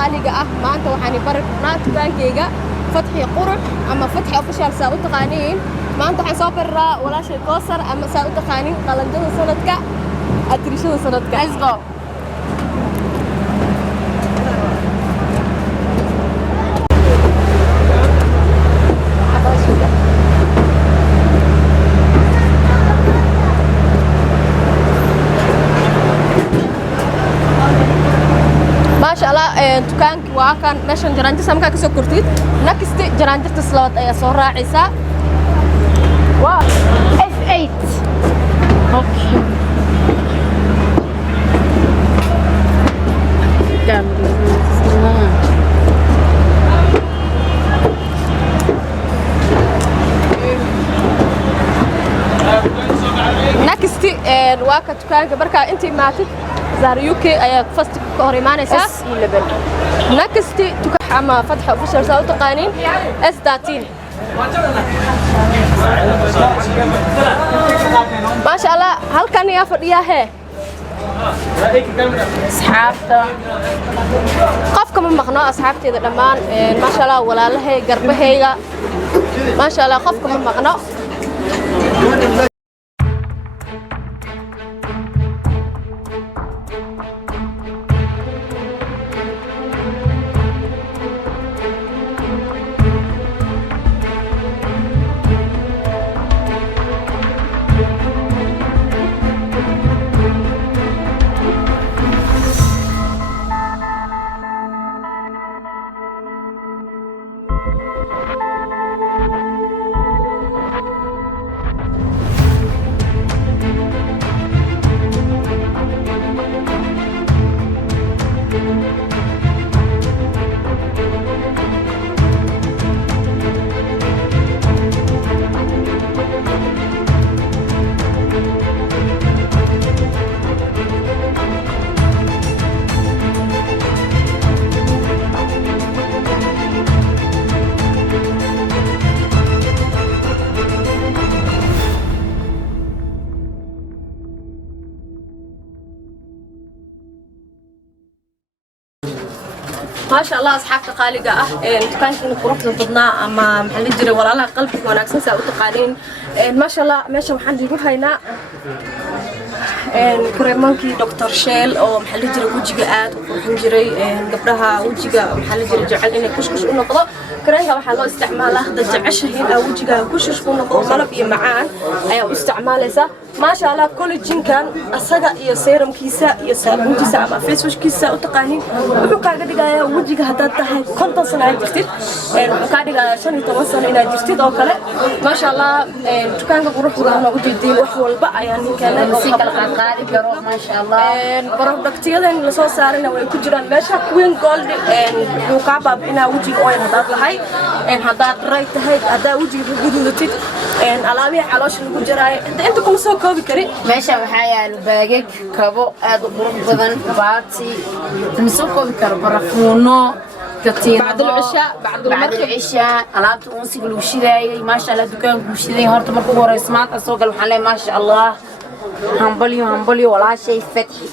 qaaliga ah maanta waxaan bari karnaa dukaankayga Fatxi Qurux ama Fatxi official saa u taqaaniin maanta waxaan soo baraa walaashay Koosar ama saa u taqaaniin qalanjada sanadka atrishada sanadka let's go دكانك وكان ماشان جرانجة سامكا كسو كورتيد نكستي جرانجة تسلوات أي صورة عيسى واو F8 اوكي نكستي الواقع دكانك بركة انتي ماتت زار يوكي أي فست كهرمانة ساس نكستي تكح أما فتحة وفشل ساو تقانين S13 ما شاء الله هل كان يافر إياه أصحابته قفكم من مقناة أصحابتي إذا دمان ما شاء الله ولا له قربه ما شاء الله قفكم من مقناة ما شاء الله أصحاب تقاليقة دكان كنا قرفت ضدنا أما محل جري ولا لا قلبي وناكسن ساو تقالين ما شاء الله ماشي محل يروح هنا كريمانكي دكتور شيل أو محل جري وجهات وفرحان جري قبلها وجهة محل جري جعل إنه كشكش ونقضة كريمها وحلا استعماله ضد عشة هنا وجهة كشكش ونقضة قلب يمعان أيوة استعماله ما شاء الله كل جين كان أصدق يسيرم كيسة يسيرم كيسة أما فيسوش كيسة وتقانين وكان قد جاي وجهه هذا تحت كنت صناعي جديد وكان جاي شن يتوصل إلى جديد أو كله ما شاء الله كان بروح وأنا وجدي وحول بقى يعني كان سيكل قاعد يروح ما شاء الله بروح دكتير إن لسه صارنا ويكجران ماشى كوين جولد وكعبة بنا وجه أوين هذا لهاي هذا رايت هذا وجه جديد علامة علاش الكجراء أنت كم سو كوبي كري ماشي وحياة الباقي كابو أدو بدن باتي تمسو كوبي كرو برفونو كتير بعد العشاء بعد العشاء علامة أنسي بالوشيداي ما شاء الله دكان بالوشيداي هرت مركو ورا سمعت أسوق الحلا ما شاء الله همبلي ولا شيء فتحي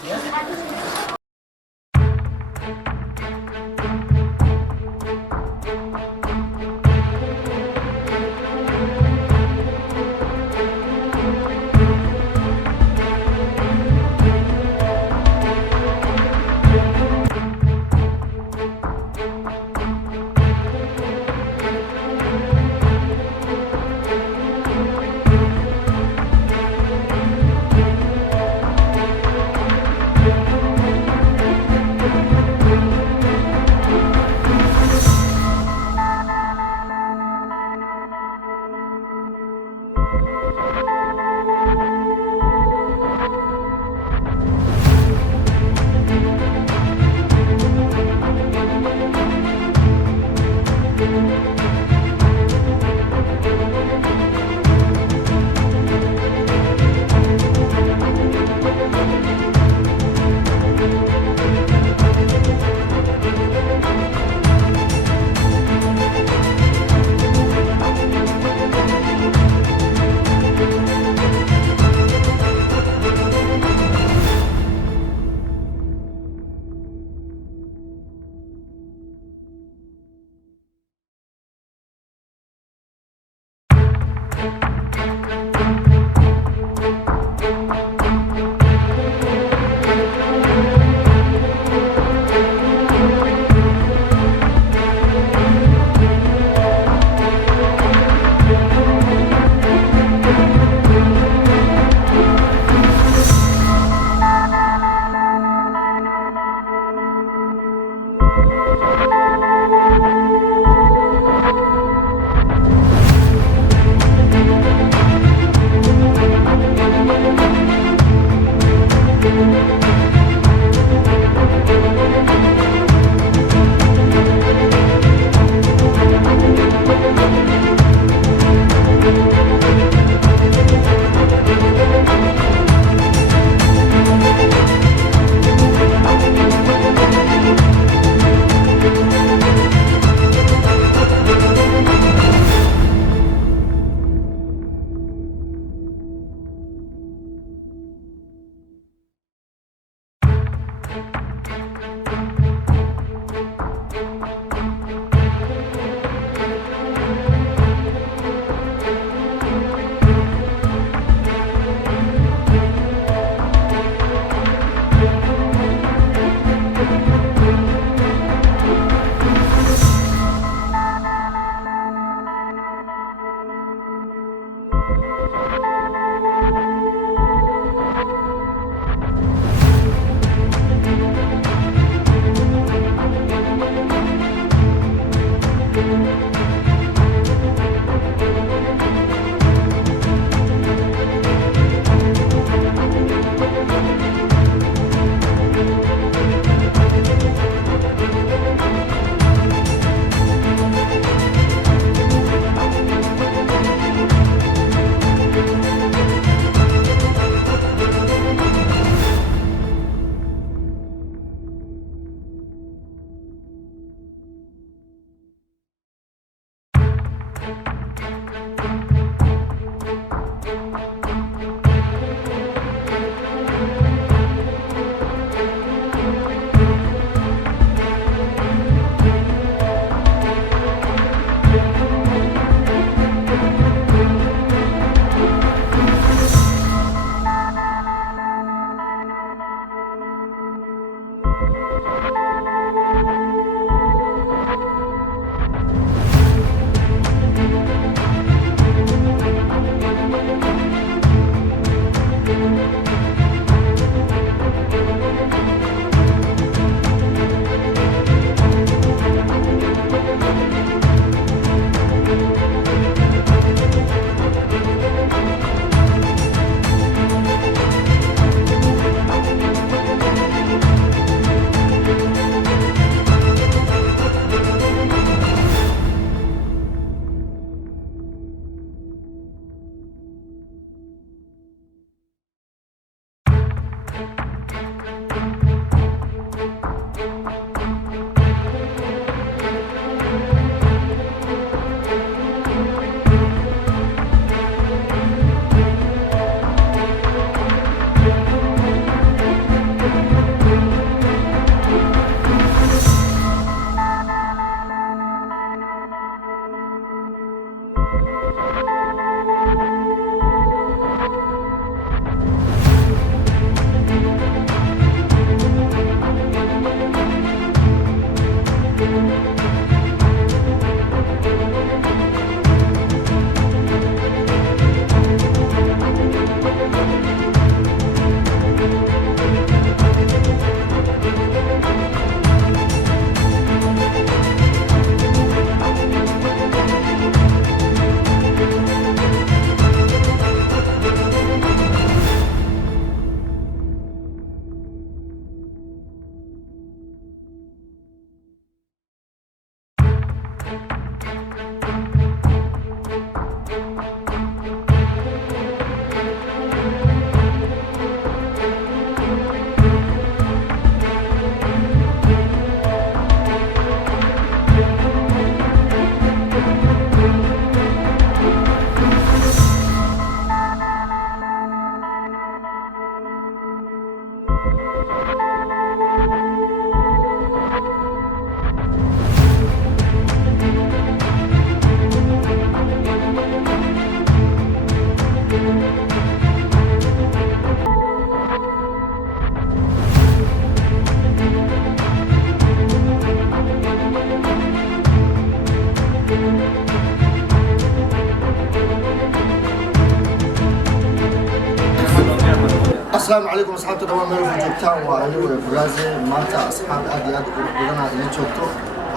السلام عليكم أصحاب دوام ميرو في جوبتان وأنا وفرازي مالتا أصحاب أدي أدي بدنا إلى جوبتو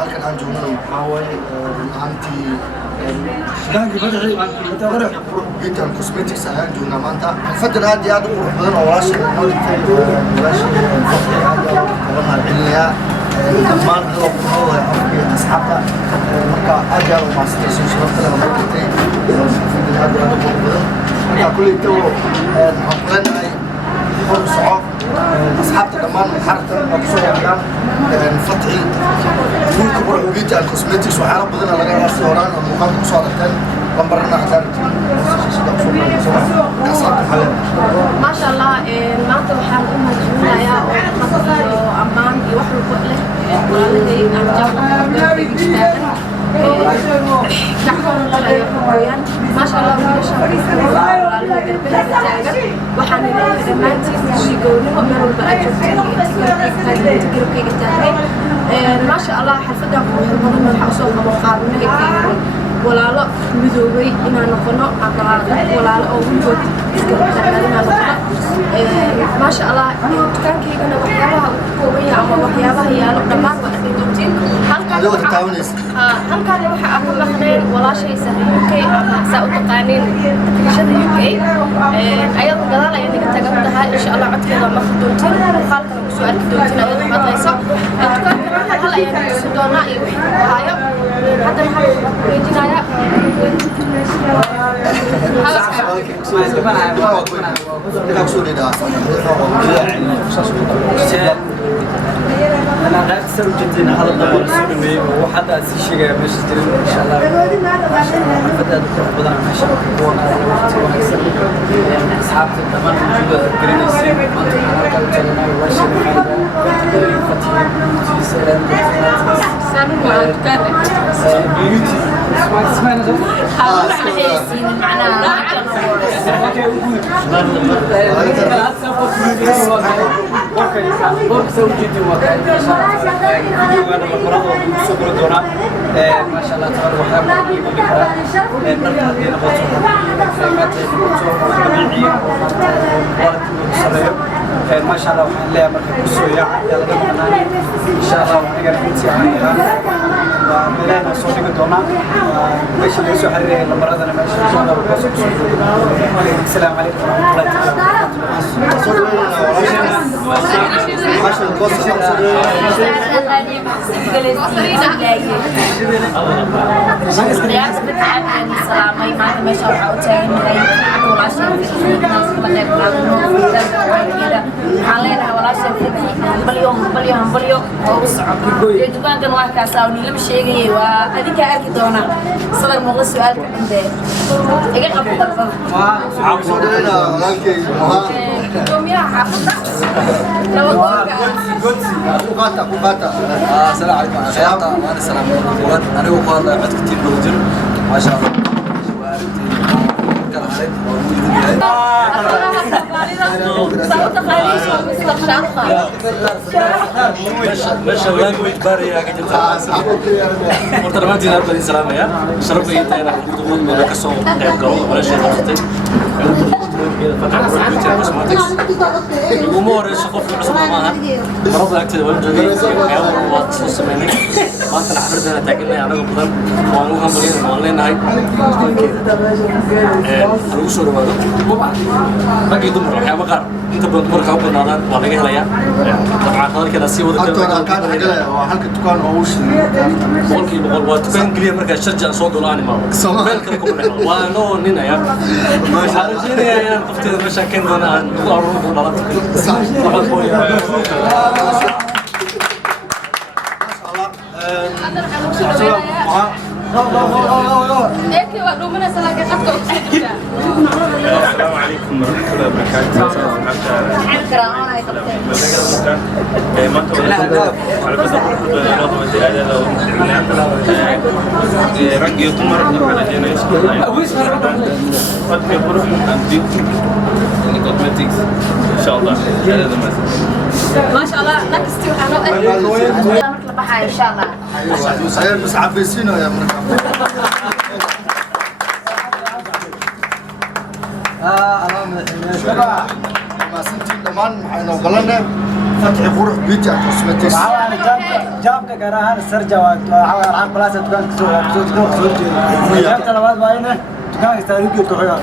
halkan aan joogno maxaa waaye runtii shaqadii badri Beauty and Cosmetics ayaan joognaa maanta fadlan aad iyo aad u qurux badan oo walaasha noo dhigtay walaasha dhammaan asxaabta marka aad iyo aad u mahadsanayso sharafta leh oo dhigtay fadlan aad iyo aad u qurux badan marka kulli inta waxaan kuleenahay hor soco asxaabta dhammaan xarta oo kusoo yaalaan فتحي ممكن بروح بيوتي and Cosmetics وحالة بدنا لقى راسي وران المقام كسر الثاني لمبرنا حتى ما شاء الله ما توحد أمها جميلة يا وخاصة أمان يوحوا بقله ولا ما شاء الله waxaan ilaahay dhammaantiin shigownimo meel walba aad joogteen ما شاء الله حرفدا quruxda badan waxa soo qabo qaadnay walaalo midoobay inaan noqono walaalo oo wujud iska taagnaadina ما شاء الله dukaankeygana waxyaabaha uu kooban yahay ama waxyaabaha yaalo dhammaan waa arki doontiin halkaan waxa aan ku maqneen walaashay saxiibkay ama saa u taqaaniin shada UK ayada gadaal ayay naga tagan tahay insha Allah codkeeda ma doontiin muuqaalkana ku soo arki doontiin ayada madayso dukaanka hal ayaan ku soo doonaa iyo wixii ku haayo hadda waxaan weydiinayaa أنا قاعد أسوي جدا هذا الضوء السوداني وحتى أسيشيء مش تدري إن شاء الله بدأ دكتور بدنا ماشي كونا أصحاب الثمن موجودة قرينا السيم ما تكلم تلنا واشي حاجة فتي سلام بيوتي اسمعنا ده حاول على ياسين معناها اوكي بوكس وجدي وكان ما شاء الله انا مفرض سوبر دونا ما شاء الله تبارك وحاب يقول لك نرجع دينا بوتو كلمات بوتو طبيعيه ما شاء الله وحنا لها مركب السويا يلا ان شاء الله ونقدر نمشي عليها وملانا صوتك دونا ماشي ليسو حري المرض انا ماشي ان شاء الله السلام عليكم ورحمه الله dukaankan waa kaas oo nilam sheegay waa adinka arki doona sadar muuqda su'aalka cinde iga qabto dalbada يوميها حافظة لو قاطع السلام عليكم أنا خياطة وأنا سلام عليكم أنا وقال عد كتير موجود ما شاء الله meesha language barrier ka jirta horta dhamaantiin aad baan salaamaya sharaf ay tahay inaan xuduud meel ka soo qayb galo walaashay qabtay ugu horeyso qofka cusub maaha marada agteeda waan joogay waxyaabo waa soo sameynay maanta xafladana taagnay anaga badan waan u hambaliyay waan leenahay lagu soo dhawaado ragii dumar waxyaabo qaar inta badan markaa u banaadaan waa laga helayaa dabcan hadalkeeda sii wada halka dukaan oo u shiday boqolkiiba boqol waa dukaan keliya markaa sharjan soo galo animal meel kale kuma dhexlo waa noo ninaya waxaan rajeynayaa inaan qofteeda meeshaan keen doona aan ugu aruurin doono السلام عليكم ورحمة الله وبركاته. ما شاء الله نكستي وحنا إن شاء الله saya bes habisin ya mereka maasantiin dhammaan waxaynu ogolanay fatxi qurux biita cosmetics jaabka gaar ahaan sarja waa lacag balaasa dukaanka soo jeeda jaabta labaad waa in dukaanka istaadiga ku xiga